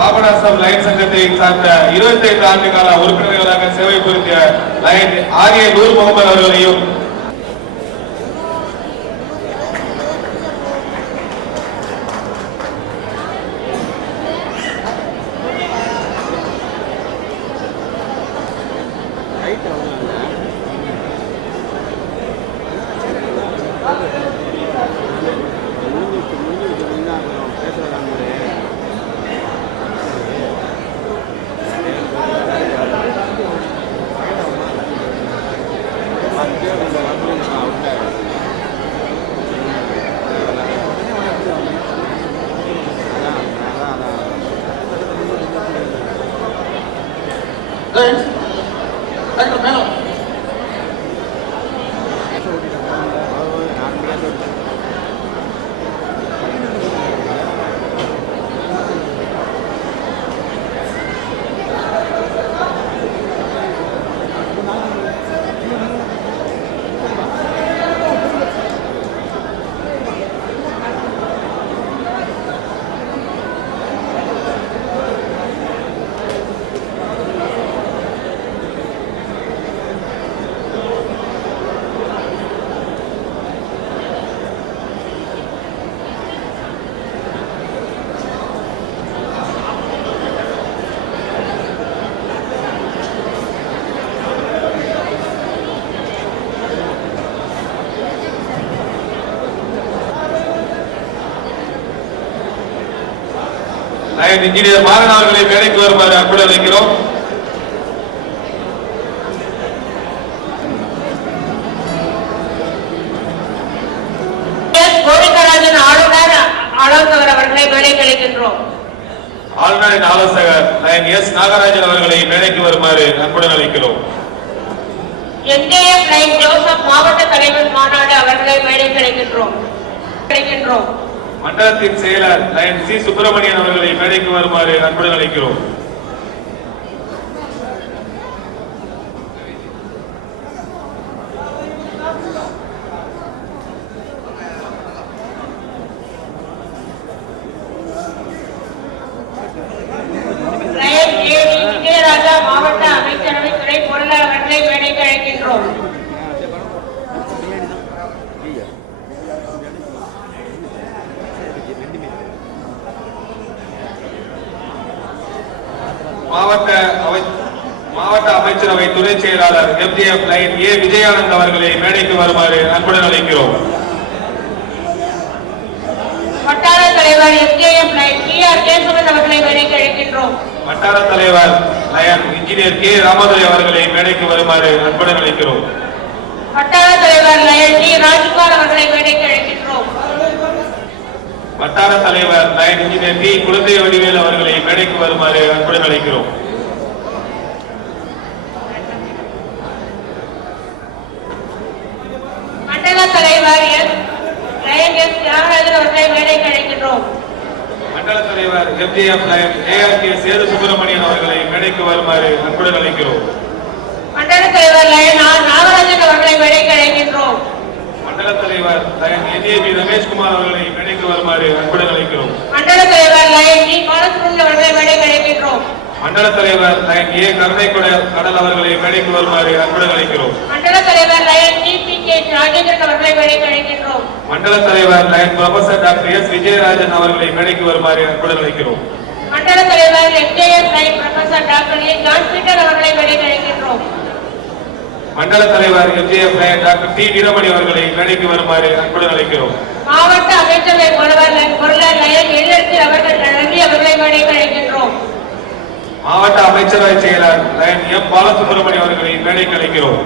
Papanasam line சங்கத்தை சார்ந்த 25 ஆண்டு கால உறுப்பினர்களாக சேவை புரிந்த லயன் ஆர்ஏ நூர் முகமது அவர்களையும் இன்ஜினியர் மாறன் அவர்களை மேடைக்கு வருமாறு அன்புடன் அழைக்கிறோம். ஆளுநரின் ஆலோசகர் லயன் எஸ் நாகராஜன் அவர்களை மேடைக்கு வருமாறு அன்புடன் அழைக்கிறோம். என்ஜேஎஃப் லயன் ஜோசப் மாவட்ட தலைவர் மாநாடு அவர்களை மேடைக்கு அழைக்கின்றோம். மண்டலத்தின் செயலர் லயன் சி சுப்பிரமணியன் அவர்களை மேடைக்கு வருமாறு அன்புடன் அழைக்கிறோம். லயன் ஏ விஜயராஜா மாவட்ட அமைச்சரவை துறை பொருளாளர் அவர்களை மேடைக்கு அழைக்கின்றோம். மாவட்ட அமைச்சரவை துணை செயலாளர் எம்ஜிஎஃப் லயன் ஏ விஜயானந்த் அவர்களை மேடைக்கு வருமாறு அன்புடன் அழைக்கிறோம். வட்டார தலைவர் MGF lion T R Kesavan அவர்களை மேடைக்கு அழைக்கின்றோம். வட்டார தலைவர் லயன் இன்ஜினியர் கே ராமதுரை அவர்களை மேடைக்கு வருமாறு அன்புடன் அழைக்கிறோம். வட்டார தலைவர் லயன் டி ராஜ்குமார் அவர்களை மேடைக்கு அழைக்கின்றோம். வட்டார தலைவர் லயன் இன்ஜினியர் டி குழந்தை வடிவேல் அவர்களை மேடைக்கு வருமாறு அன்புடன் அழைக்கிறோம். மண்டல தலைவர் லயன் எஸ் தியாகராஜன் அவர்களை மேடைக்கு அழைக்கின்றோம். மண்டல தலைவர் MGF lion ARK Sethu Subramanian அவர்களை மேடைக்கு வருமாறு அன்புடன் அழைக்கிறோம். மண்டல தலைவர் லயன் ஆர் நாகராஜன் அவர்களை மேடைக்கு அழைக்கின்றோம். மண்டல தலைவர் லயன் என்ஏபி ரமேஷ்குமார் அவர்களை மேடைக்கு வருமாறு அன்புடன் அழைக்கிறோம். மண்டல தலைவர் லயன் ஜி பாலசுப்ரமணியன் அவர்களை மேடைக்கு அழைக்கின்றோம். மண்டல தலைவர் லயன் ஏ கருணை கடல் அவர்களை மேடைக்கு வருமாறு அன்புடன் அழைக்கிறோம். மண்டல தலைவர் lion T P K Rajendran அவர்களை மேடைக்கு அழைக்கின்றோம். மண்டல தலைவர் lion professor doctor S Vijayarajan அவர்களை மேடைக்கு வருமாறு அன்புடன் அழைக்கிறோம். மண்டல தலைவர் MJF lion professor doctor A John Peter அவர்களை மேடைக்கு அழைக்கின்றோம். மண்டல தலைவர் MGF lion doctor T Veeramani அவர்களை மேடைக்கு வருமாறு அன்புடன் அழைக்கிறோம். மாவட்ட அமைச்சரவை பொருளாளர் லயன் எல்எல்சி அவர்கள் நன்றி அவர்களை மேடைக்கு அழைக்கின்றோம். மாவட்ட அமைச்சரவை செயலர் லயன் எம் பாலசுப்ரமணி அவர்களை மேடைக்கு அழைக்கிறோம்.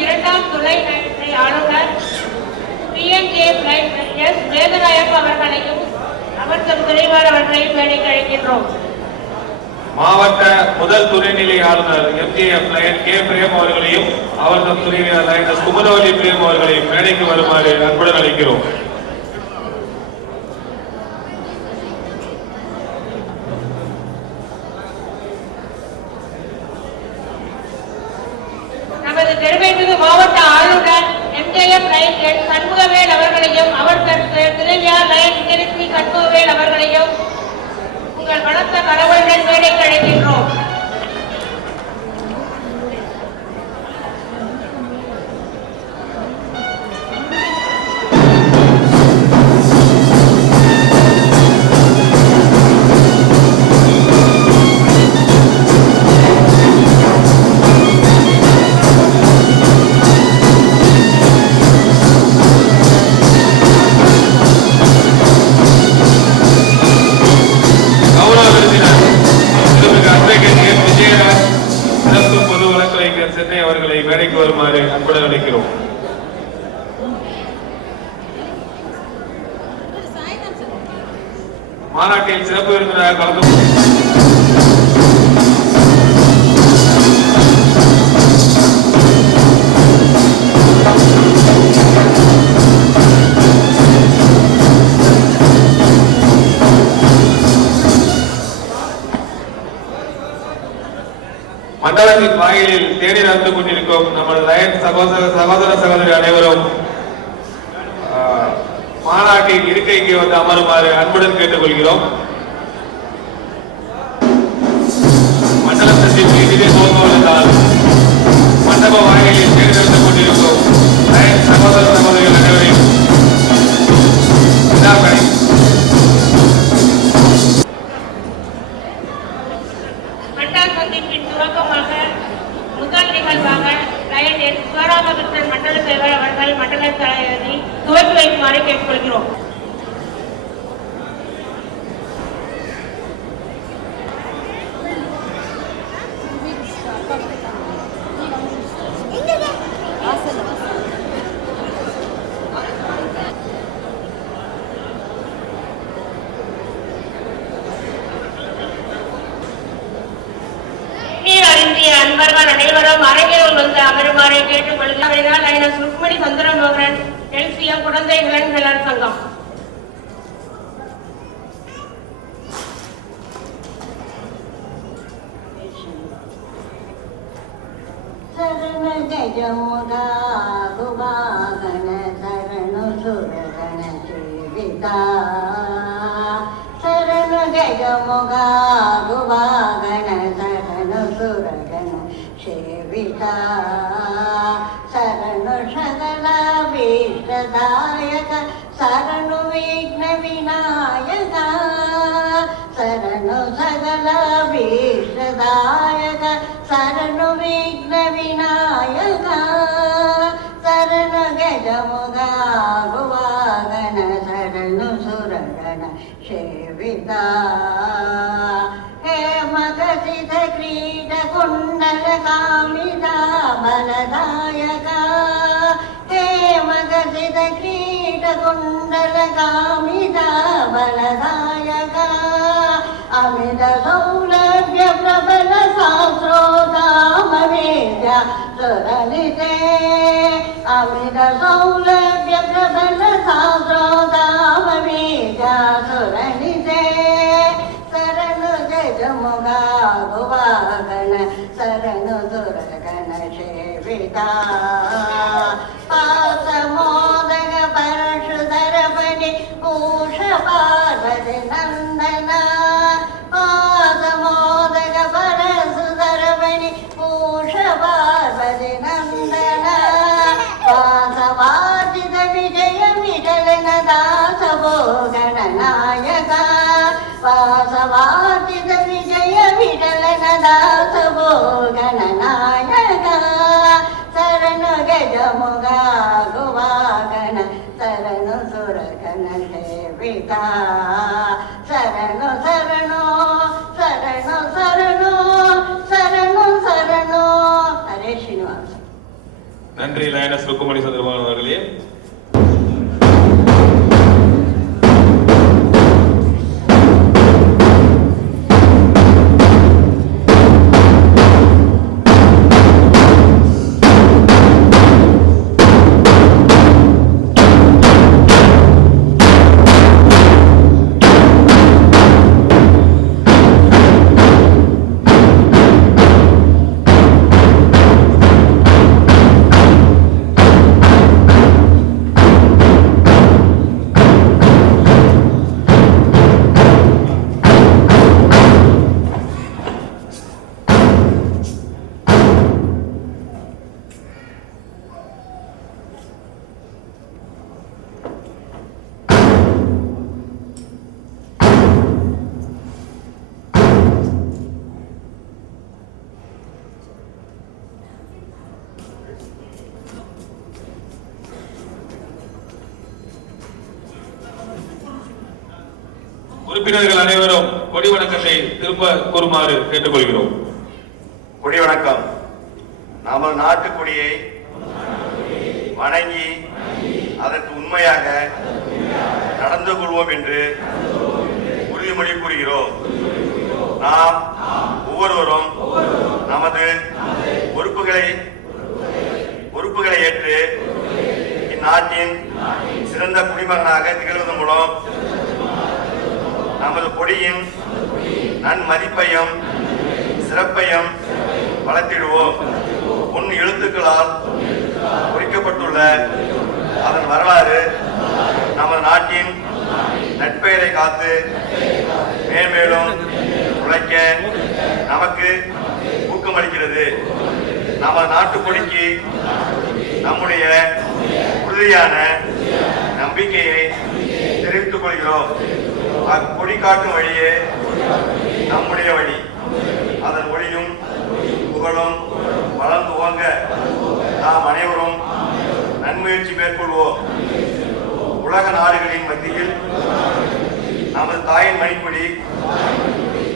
இரண்டாம் துணை ஆளுநர் பிஎன்ஜேஎஃப் லயன் எஸ் வேதநாயகம் அவர்களையும் அமைச்சர் துணைவாளர் அவர்களையும் மேடைக்கு அழைக்கின்றோம். மாவட்ட முதல் துணைநிலை ஆளுநர் MJF லயன் K. பிரேம் அவர்களையும் அவர்தம் துணைவியார் லயன் குமுதவல்லி பிரேம் அவர்களையும் மேடைக்கு வருமாறு அன்புடன் அழைக்கிறோம். நமது பெருமைமிகு மாவட்ட ஆளுநர் MJF லயன் சண்முகவேல் அவர்களையும் அவர் துணைவியார் லயன் விஜயலட்சுமி சண்முகவேல் அவர்களையும் உங்கள் பலத்த கடவுளுடன் மேடைக்கு அழைக்கின்றோம். அவர்களை மேடைக்கு வருமாறு அன்புடன் அழைக்கிறோம். மாநாட்டில் சிறப்பு விருந்தினராக கலந்து மண்டலத்தின் வாயிலில் தேடி நடந்து கொண்டிருக்கும் நமது லயன் சகோதர சகோதரி அனைவரும் மாநாட்டில் இருக்கைக்கு வந்து அமருமாறு அன்புடன் கேட்டுக்கொள்கிறோம். மண்டலத்தின் மீதிலே துவங்குவதால் மண்டப வாயிலில் தேடி நடந்து கொண்டிருக்கும் லயன் சகோதர சகோதரிகள் அனைவரையும் முதல் நிகழ்வாக லயன் எஸ். சிவராமகிருஷ்ணன் மண்டல தலைவர் அவர்கள் மண்டல தலைவரை துவக்கி வைக்குமாறு கேட்டுக்கொள்கிறோம். அன்பர்கள் அனைவரும் அரங்கில் வந்து அமருமாறு கேட்டுக்கொள்கிறார். லயன் ருக்மணி சந்திரமோகன் LCM குழந்தைகளின் நலன் சங்கம். சரண ஜெயமுகா குபாகன சரணு சுரகண சேவிதா சரண ஜெயமுகா குபாகன சரணு சுரகண சேவிதா சரணு சகலாபீஷ்டதாயக சரணு விக்ன விநாயக சரணு சகலாபீஷ்டதாயக சரணு விக்ன விநாயக சரணு கஜமுகா குவாகன சரணு சுரகண சேவிதா மகசித கிரீட குண்டல காமிதா பலதாயக ஹே மகசித கிரீட குண்டல காமிதா பலதாயக அமித சௌலಭ್ಯ பிரபல சாஸ்ரோதாம வேத்யா சுரலிதே அமித சௌலಭ್ಯ பிரபல சாஸ்ரோதாம வேத்யா சுரலிதே சரணு ஜெயமுகா குவாகன சரணு துரகண சேவிதா பாசமோதக பரசுதரபணி பூஷ பார்வதி நந்தன பாசமோதக பரசுதரபணி பூஷ பார்வதி நந்தன பாசவாஜித விஜய விடலன தாச போகண நாயக வாசவாதித விஜய விடலன தாச போகண நாயக சரணு கஜமுகா குவாகன சரணு சுரகண சேவிதா சரணு சரணு சரணு சரணு சரணு சரணு. ஹரே ஸ்ரீனிவாஸ். நன்றி லயனஸ் ருக்குமணி சந்திரமோகன் அவர்களே. உறுப்பினர்கள் அனைவரும் கொடி வணக்கத்தை திரும்ப கூறுமாறு கேட்டுக்கொள்கிறோம். கொடி வணக்கம். நமது நாட்டு கொடியை வணங்கி அதற்கு உண்மையாக நடந்து கொள்வோம் என்று உறுதிமொழி கூறுகிறோம். நாம் ஒவ்வொருவரும் நமது பொறுப்புகளை ஏற்று இந்நாட்டின் சிறந்த குடிமகனாக திகழ்வதன் மூலம் நமது கொடியின் நன்மதிப்பையும் சிறப்பையும் வளர்த்திடுவோம். உன் எழுத்துக்களால் குறிக்கப்பட்டுள்ள அதன் வரலாறு நமது நாட்டின் நட்பெயரை காத்து மேன்மேலும் உழைக்க நமக்கு ஊக்கமளிக்கிறது. நமது நாட்டுக்கொடிக்கு நம்முடைய உறுதியான நம்பிக்கையை தெரிவித்துக் கொள்கிறோம். அக்கொடி காட்டும் வழியே நம்முடைய வழி. அதன் ஒளியும் புகழும் வளர்ந்து ஓங்க நாம் அனைவரும் நன்முயற்சி மேற்கொள்வோம். உலக நாடுகளின் மத்தியில் நமது தாயின் மணிக்கொடி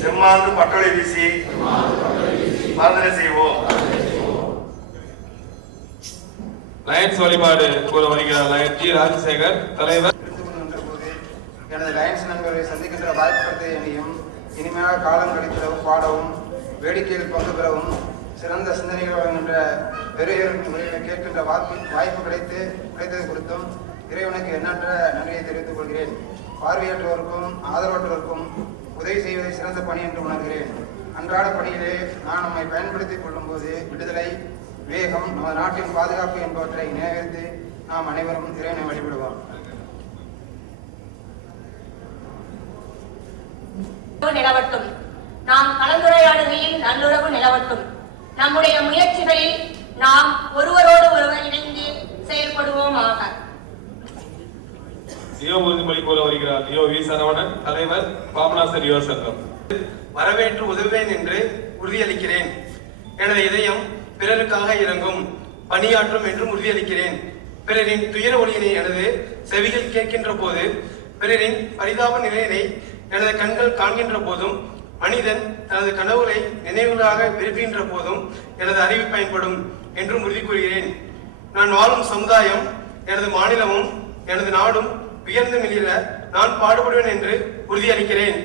செம்மாந்து பட்டொளி வீசி சாதனை செய்வோம். லயன்ஸ் வழிபாடு கூற வருகிறார் லயன் ஜி ராஜசேகர் தலைவர். எனது லயன்ஸ் நண்பர்களை சந்திக்கின்ற வாய்ப்பு என்னையும் இனிமையாக காலம் கழித்திடவும் பாடவும் வேடிக்கையில் பங்கு பெறவும் சிறந்த சிந்தனைகள் வழங்குகின்ற பெரியவர்களின் முறையை கேட்கின்ற வாய்ப்பு கிடைத்தது குறித்தும் இறைவனுக்கு எண்ணற்ற நன்றியை தெரிவித்துக் கொள்கிறேன். பார்வையற்றோருக்கும் ஆதரவற்றோருக்கும் உதவி செய்வதை சிறந்த பணி என்று உணர்கிறேன். அன்றாட பணியிலே நான் நம்மை பயன்படுத்திக் கொள்ளும் போது விடுதலை, வேகம், நமது நாட்டின் பாதுகாப்பு என்பவற்றை நினைவித்து நாம் அனைவரும் இறைவனை வழிபடுவோம். நிலவட்டும். நாம் கலந்துரையாடுகையில் நல்லுறவு நிலவட்டும். நம்முடைய முயற்சிகளில் நாம் ஒருவரோடு ஒருவர் இணைந்து செயல்படுவோமாக. லியோ உறுதிமொழி கூற வருகிறார் லியோ வி சரவணன் தலைவர் பாபநாசர் யுவ சங்கம். வரவேற்று உதவுவேன் என்று உறுதியளிக்கிறேன். எனது இதயம் பிறருக்காக இறங்கும் பணியாற்றும் என்றும் உறுதியளிக்கிறேன். பிறரின் துயர ஒளியினை எனது செவிகள் கேட்கின்ற போது, பிறரின் பரிதாப நிலையினை எனது கண்கள் காண்கின்ற போதும், மனிதன் தனது கனவுகளை நினைவுகளாக விரும்புகின்ற போதும் எனது அறிவு பயன்படும் என்றும் உறுதி கூறுகிறேன். நான் வாழும் சமுதாயம், எனது மாநிலமும் எனது நாடும் உயர்ந்து மிளிர நான் பாடுபடுவேன் என்று உறுதியளிக்கிறேன்.